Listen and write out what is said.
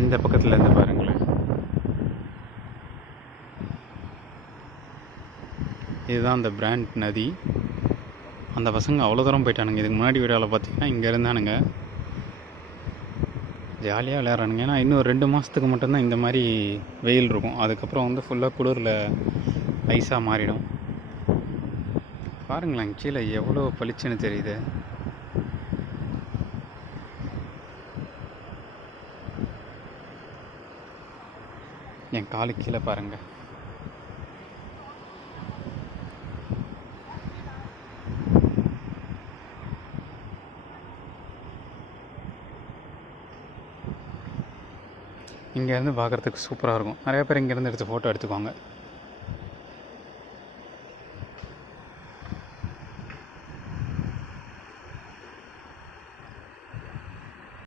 இந்த பக்கத்தில் இருந்து பாருங்களேன், இதுதான் அந்த பிராண்ட் நதி. அந்த பசங்க அவ்வளோ தூரம் போயிட்டானுங்க. இதுக்கு முன்னாடி வீடியோவில் பார்த்தீங்கன்னா இங்கே இருந்தானுங்க, ஜாலியாக விளையாடுறானுங்க. ஏன்னா இன்னும் 2 மாதத்துக்கு மட்டும்தான் இந்த மாதிரி வெயில் இருக்கும். அதுக்கப்புறம் வந்து ஃபுல்லாக குளிரில் ஐஸாக மாறிடும். பாருங்களேன் கீழே எவ்வளோ பளிச்சுன்னு தெரியுது. என் காலு கீழே பாருங்கள். இங்கேருந்து பார்க்குறதுக்கு சூப்பராக இருக்கும். நிறையா பேர் இங்கேருந்து எடுத்து ஃபோட்டோ எடுத்துக்குவாங்க.